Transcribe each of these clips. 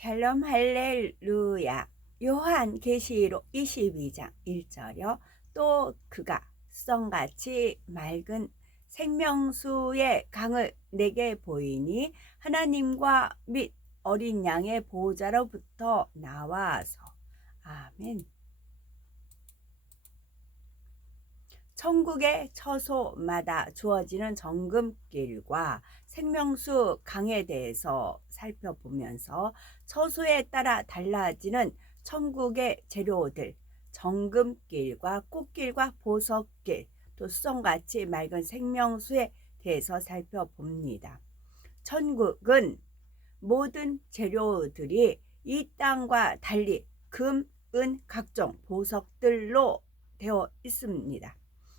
샬롬 할렐루야. 요한계시록 22장 1절여. 또 그가 수정같이 맑은 생명수의 강을 내게 보이니 하나님과 및 어린 양의 보호자로부터 나와서. 아멘. 천국의 처소마다 주어지는 정금길과 생명수 강에 대해서 살펴보면서 처소에 따라 달라지는 천국의 재료들, 정금길과 꽃길과 보석길, 또 수정같이 맑은 생명수에 대해서 살펴봅니다. 천국은 모든 재료들이 이 땅과 달리 금, 은, 각종 보석들로 되어 있습니다.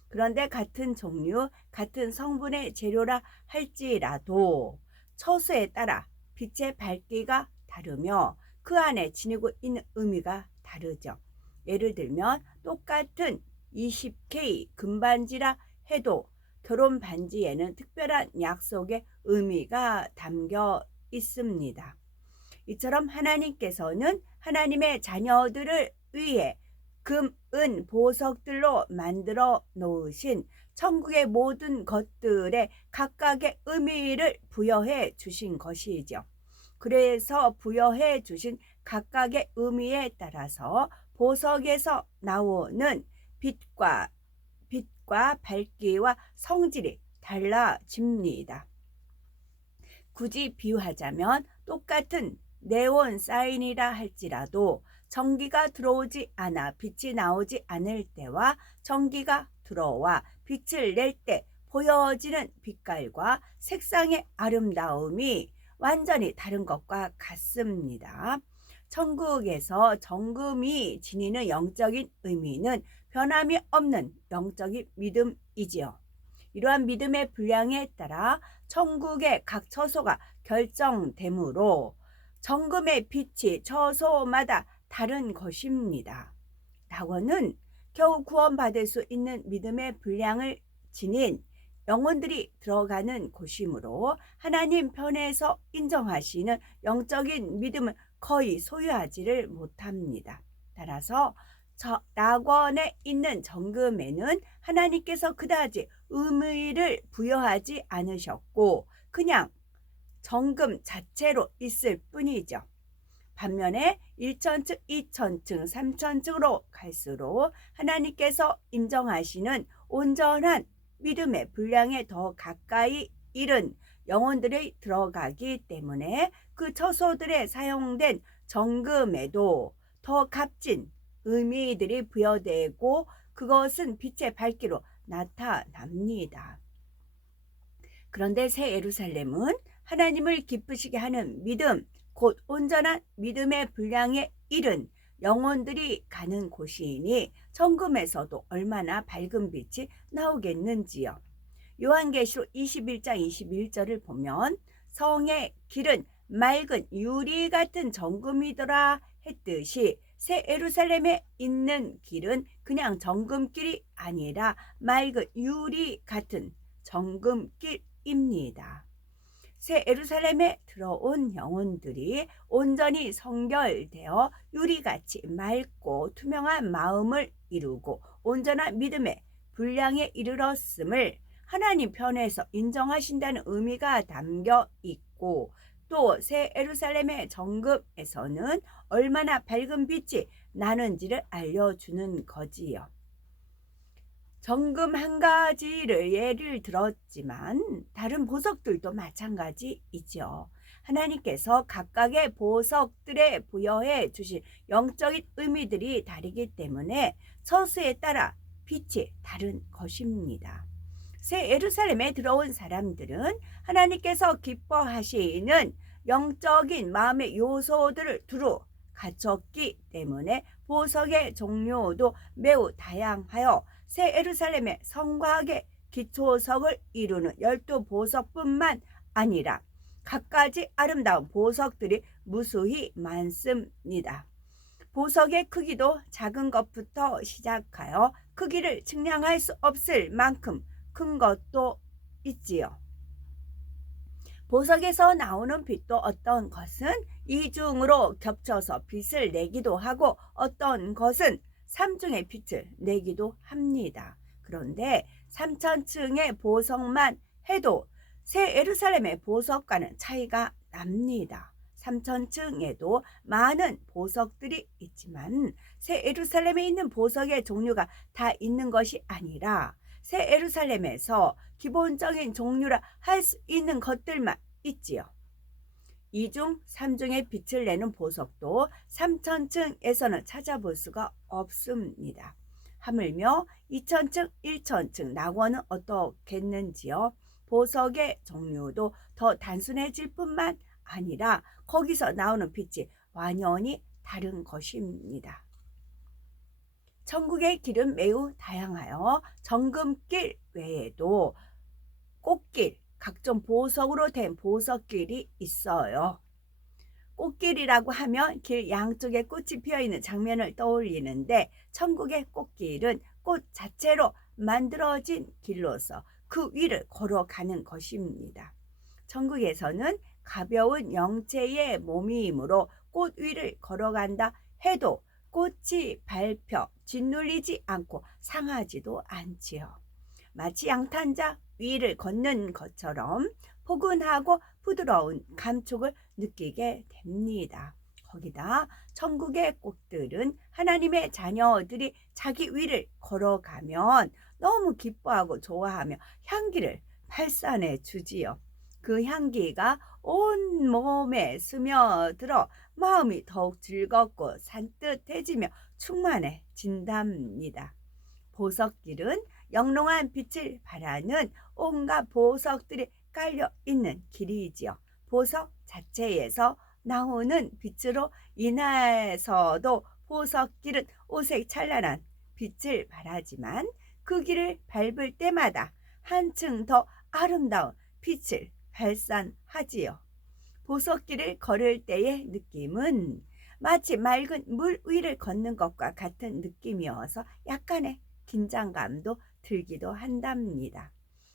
그런데 같은 종류, 같은 성분의 재료라 할지라도 처수에 따라 빛의 밝기가 다르며 그 안에 지니고 있는 의미가 다르죠. 예를 들면 똑같은 20K 금반지라 해도 결혼 반지에는 특별한 약속의 의미가 담겨 있습니다. 이처럼 하나님께서는 하나님의 자녀들을 위해 금, 은, 보석들로 만들어 놓으신 천국의 모든 것들에 각각의 의미를 부여해 주신 것이죠. 그래서 부여해 주신 각각의 의미에 따라서 보석에서 나오는 빛과 밝기와 성질이 달라집니다. 굳이 비유하자면 똑같은 네온 사인이라 할지라도 전기가 들어오지 않아 빛이 나오지 않을 때와 전기가 들어와 빛을 낼 때 보여지는 빛깔과 색상의 아름다움이 완전히 다른 것과 같습니다. 천국에서 정금이 지니는 영적인 의미는 변함이 없는 영적인 믿음이지요. 이러한 믿음의 분량에 따라 천국의 각 처소가 결정되므로 정금의 빛이 처소마다 다른 것입니다. 낙원은 겨우 구원받을 수 있는 믿음의 분량을 지닌 영혼들이 들어가는 곳이므로 하나님 편에서 인정하시는 영적인 믿음을 거의 소유하지를 못합니다. 따라서 낙원에 있는 정금에는 하나님께서 그다지 의미를 부여하지 않으셨고 그냥 정금 자체로 있을 뿐이죠. 반면에 1천층, 2천층, 3천층으로 갈수록 하나님께서 인정하시는 온전한 믿음의 분량에 더 가까이 이른 영혼들이 들어가기 때문에 그 처소들에 사용된 정금에도 더 값진 의미들이 부여되고 그것은 빛의 밝기로 나타납니다. 그런데 새 예루살렘은 하나님을 기쁘시게 하는 믿음, 곧 온전한 믿음의 분량에 이른 영혼들이 가는 곳이니 천금에서도 얼마나 밝은 빛이 나오겠는지요. 요한계시록 21장 21절을 보면 성의 길은 맑은 유리 같은 정금이더라 했듯이 새 예루살렘에 있는 길은 그냥 정금길이 아니라 맑은 유리 같은 정금길입니다. 새 예루살렘에 들어온 영혼들이 온전히 성결되어 유리같이 맑고 투명한 마음을 이루고 온전한 믿음의 분량에 이르렀음을 하나님 편에서 인정하신다는 의미가 담겨 있고 또 새 예루살렘의 정금에서는 얼마나 밝은 빛이 나는지를 알려주는 거지요. 정금 한 가지를 예를 들었지만 다른 보석들도 마찬가지이죠. 하나님께서 각각의 보석들에 부여해 주신 영적인 의미들이 다르기 때문에 처수에 따라 빛이 다른 것입니다. 새 예루살렘에 들어온 사람들은 하나님께서 기뻐하시는 영적인 마음의 요소들을 두루 갖췄기 때문에 보석의 종류도 매우 다양하여 새 예루살렘의 성곽의 기초석을 이루는 12보석뿐만 아니라 갖가지 아름다운 보석들이 무수히 많습니다. 보석의 크기도 작은 것부터 시작하여 크기를 측량할 수 없을 만큼 큰 것도 있지요. 보석에서 나오는 빛도 어떤 것은 이중으로 겹쳐서 빛을 내기도 하고 어떤 것은 삼중의 빛을 내기도 합니다. 그런데 3000층의 보석만 해도 새 예루살렘의 보석과는 차이가 납니다. 3000층에도 많은 보석들이 있지만 새 예루살렘에 있는 보석의 종류가 다 있는 것이 아니라 새 예루살렘에서 기본적인 종류라 할 수 있는 것들만 있지요. 2중, 3중의 빛을 내는 보석도 3000층에서는 찾아볼 수가 없습니다. 하물며 2000층, 1000층 낙원은 어떻겠는지요? 보석의 종류도 더 단순해질 뿐만 아니라 거기서 나오는 빛이 완연히 다른 것입니다. 천국의 길은 매우 다양하여 정금길 외에도 꽃길, 각종 보석으로 된 보석길이 있어요. 꽃길이라고 하면 길 양쪽에 꽃이 피어있는 장면을 떠올리는데 천국의 꽃길은 꽃 자체로 만들어진 길로서 그 위를 걸어가는 것입니다. 천국에서는 가벼운 영체의 몸이므로 꽃 위를 걸어간다 해도 꽃이 밟혀 짓눌리지 않고 상하지도 않지요. 마치 양탄자 위를 걷는 것처럼 포근하고 부드러운 감촉을 느끼게 됩니다. 거기다 천국의 꽃들은 하나님의 자녀들이 자기 위를 걸어가면 너무 기뻐하고 좋아하며 향기를 발산해 주지요. 그 향기가 온 몸에 스며들어 마음이 더욱 즐겁고 산뜻해지며 충만해진답니다. 보석길은 영롱한 빛을 발하는 온갖 보석들이 깔려 있는 길이지요. 보석 자체에서 나오는 빛으로 인해서도 보석길은 오색 찬란한 빛을 발하지만 그 길을 밟을 때마다 한층 더 아름다운 빛을 발산하지요. 보석길을 걸을 때의 느낌은 마치 맑은 물 위를 걷는 것과 같은 느낌이어서 약간의 긴장감도 들기도 한답니다.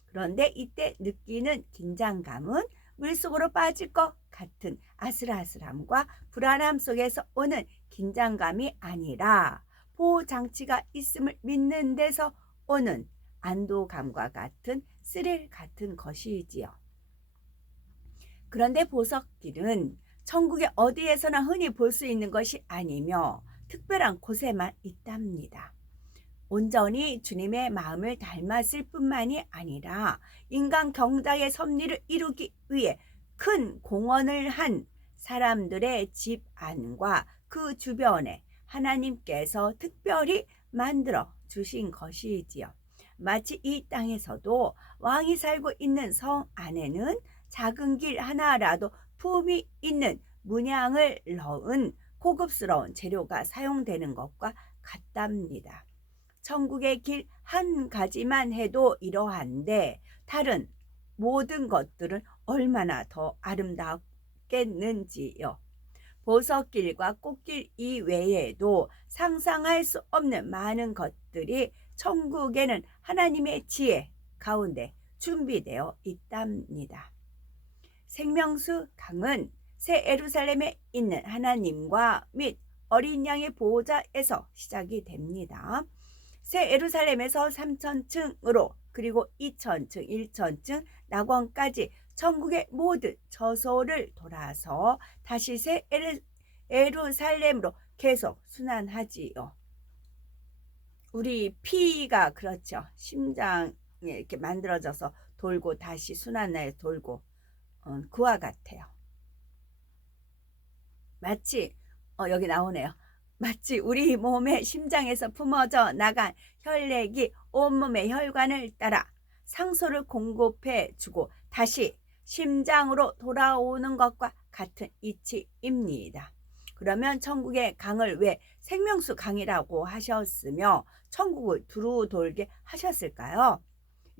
그런데 이때 느끼는 긴장감은 물속으로 빠질 것 같은 아슬아슬함과 불안함 속에서 오는 긴장감이 아니라 보호장치가 있음을 믿는 데서 오는 안도감과 같은 스릴 같은 것이지요. 그런데 보석길은 천국의 어디에서나 흔히 볼 수 있는 것이 아니며 특별한 곳에만 있답니다. 온전히 주님의 마음을 닮았을 뿐만이 아니라 인간 경작의 섭리를 이루기 위해 큰 공헌을 한 사람들의 집 안과 그 주변에 하나님께서 특별히 만들어 주신 것이지요. 마치 이 땅에서도 왕이 살고 있는 성 안에는 작은 길 하나라도 품이 있는 문양을 넣은 고급스러운 재료가 사용되는 것과 같답니다. 천국의 길 한 가지만 해도 이러한데 다른 모든 것들은 얼마나 더 아름답겠는지요. 보석길과 꽃길 이외에도 상상할 수 없는 많은 것들이 천국에는 하나님의 지혜 가운데 준비되어 있답니다. 생명수 강은 새 예루살렘에 있는 하나님과 및 어린 양의 보호자에서 시작이 됩니다. 새 예루살렘에서 3000층으로 그리고 2000층, 1000층, 낙원까지 천국의 모든 저소를 돌아서 다시 새 예루살렘으로 계속 순환하지요. 우리 피가 그렇죠. 심장에 이렇게 만들어져서 돌고 다시 순환해 돌고 그와 같아요. 마치 여기 나오네요. 마치 우리 몸의 심장에서 품어져 나간 혈액이 온몸의 혈관을 따라 상소를 공급해 주고 다시 심장으로 돌아오는 것과 같은 이치입니다. 그러면 천국의 강을 왜 생명수 강이라고 하셨으며 천국을 두루 돌게 하셨을까요?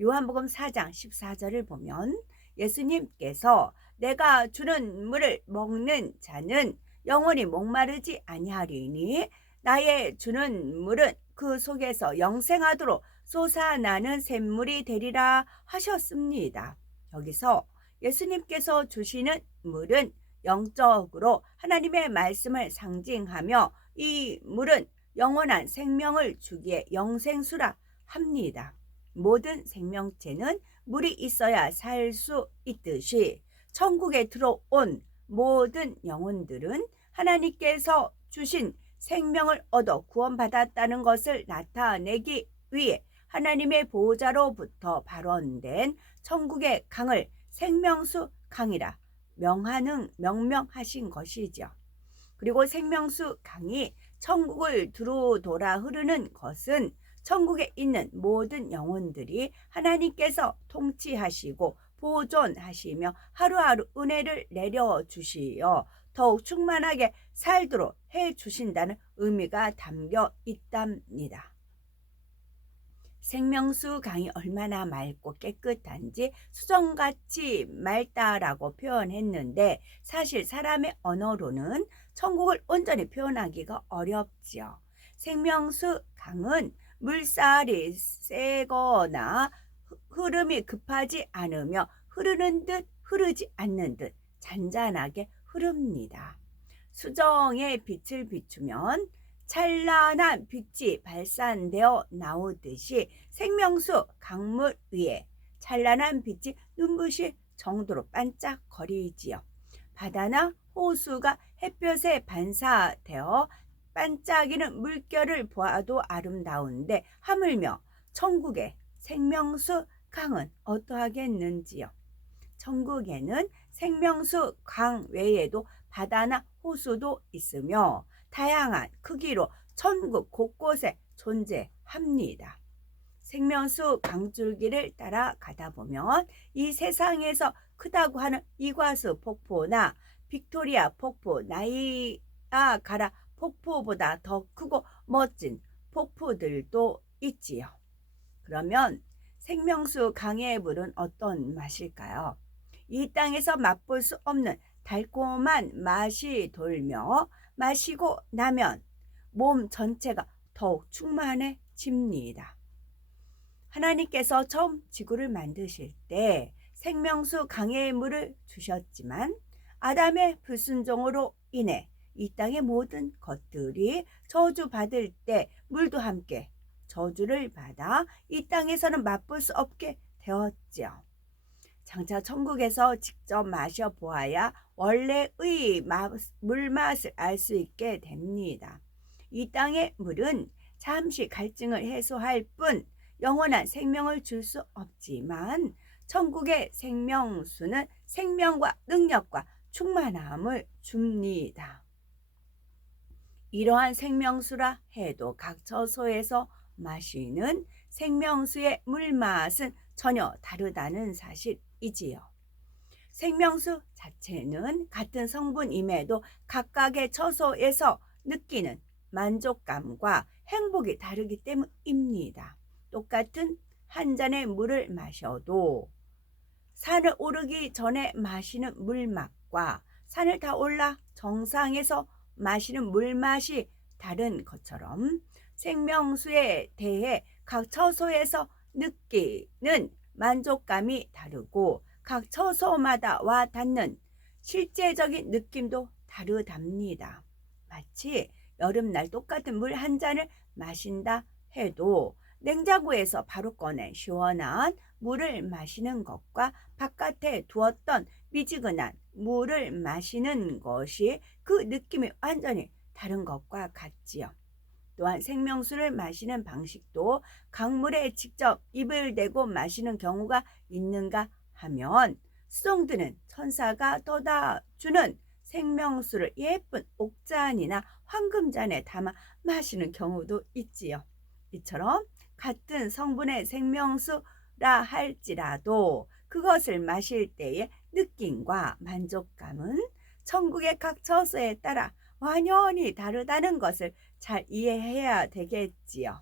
요한복음 4장 14절을 보면 예수님께서 내가 주는 물을 먹는 자는 영원히 목마르지 아니하리니 나의 주는 물은 그 속에서 영생하도록 솟아나는 샘물이 되리라 하셨습니다. 여기서 예수님께서 주시는 물은 영적으로 하나님의 말씀을 상징하며 이 물은 영원한 생명을 주기에 영생수라 합니다. 모든 생명체는 물이 있어야 살 수 있듯이 천국에 들어온 모든 영혼들은 하나님께서 주신 생명을 얻어 구원받았다는 것을 나타내기 위해 하나님의 보호자로부터 발원된 천국의 강을 생명수 강이라 명명하신 것이죠. 그리고 생명수 강이 천국을 두루 돌아 흐르는 것은 천국에 있는 모든 영혼들이 하나님께서 통치하시고 보존하시며 하루하루 은혜를 내려주시어 더욱 충만하게 살도록 해주신다는 의미가 담겨 있답니다. 생명수 강이 얼마나 맑고 깨끗한지 수정같이 맑다라고 표현했는데 사실 사람의 언어로는 천국을 온전히 표현하기가 어렵지요. 생명수 강은 물살이 세거나 흐름이 급하지 않으며 흐르는 듯 흐르지 않는 듯 잔잔하게 흐릅니다. 수정의 빛을 비추면 찬란한 빛이 발산되어 나오듯이 생명수 강물 위에 찬란한 빛이 눈부실 정도로 반짝거리지요. 바다나 호수가 햇볕에 반사되어 반짝이는 물결을 보아도 아름다운데 하물며 천국의 생명수 강은 어떠하겠는지요. 천국에는 생명수 강 외에도 바다나 호수도 있으며 다양한 크기로 천국 곳곳에 존재합니다. 생명수 강줄기를 따라 가다 보면 이 세상에서 크다고 하는 이과수 폭포나 빅토리아 폭포, 나이아가라 폭포보다 더 크고 멋진 폭포들도 있지요. 그러면 생명수 강의 물은 어떤 맛일까요? 이 땅에서 맛볼 수 없는 달콤한 맛이 돌며 마시고 나면 몸 전체가 더욱 충만해집니다. 하나님께서 처음 지구를 만드실 때 생명수 강의 물을 주셨지만 아담의 불순종으로 인해 이 땅의 모든 것들이 저주받을 때 물도 함께 저주를 받아 이 땅에서는 맛볼 수 없게 되었죠. 장차 천국에서 직접 마셔보아야 원래의 물맛을 알 수 있게 됩니다. 이 땅의 물은 잠시 갈증을 해소할 뿐 영원한 생명을 줄 수 없지만 천국의 생명수는 생명과 능력과 충만함을 줍니다. 이러한 생명수라 해도 각 처소에서 마시는 생명수의 물맛은 전혀 다르다는 사실이지요. 생명수 자체는 같은 성분임에도 각각의 처소에서 느끼는 만족감과 행복이 다르기 때문입니다. 똑같은 한 잔의 물을 마셔도 산을 오르기 전에 마시는 물맛과 산을 다 올라 정상에서 마시는 물맛이 다른 것처럼 생명수에 대해 각 처소에서 느끼는 만족감이 다르고 각 처소마다 와 닿는 실제적인 느낌도 다르답니다. 마치 여름날 똑같은 물 한 잔을 마신다 해도 냉장고에서 바로 꺼낸 시원한 물을 마시는 것과 바깥에 두었던 미지근한 물을 마시는 것이 그 느낌이 완전히 다른 것과 같지요. 또한 생명수를 마시는 방식도 강물에 직접 입을 대고 마시는 경우가 있는가 하면 수종드는 천사가 떠다 주는 생명수를 예쁜 옥잔이나 황금잔에 담아 마시는 경우도 있지요. 이처럼 같은 성분의 생명수라 할지라도 그것을 마실 때의 느낌과 만족감은 천국의 각 처소에 따라 완연히 다르다는 것을 잘 이해해야 되겠지요.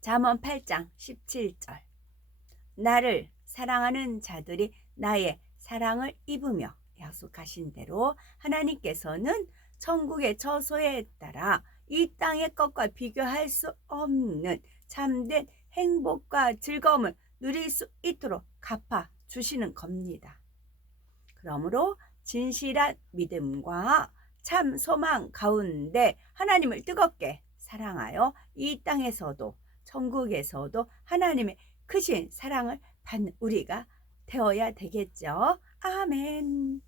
잠언 8장 17절 나를 사랑하는 자들이 나의 사랑을 입으며 약속하신 대로 하나님께서는 천국의 처소에 따라 이 땅의 것과 비교할 수 없는 참된 행복과 즐거움을 누릴 수 있도록 갚아 주시는 겁니다. 그러므로 진실한 믿음과 참 소망 가운데 하나님을 뜨겁게 사랑하여 이 땅에서도 천국에서도 하나님의 크신 사랑을 받는 우리가 되어야 되겠죠. 아멘.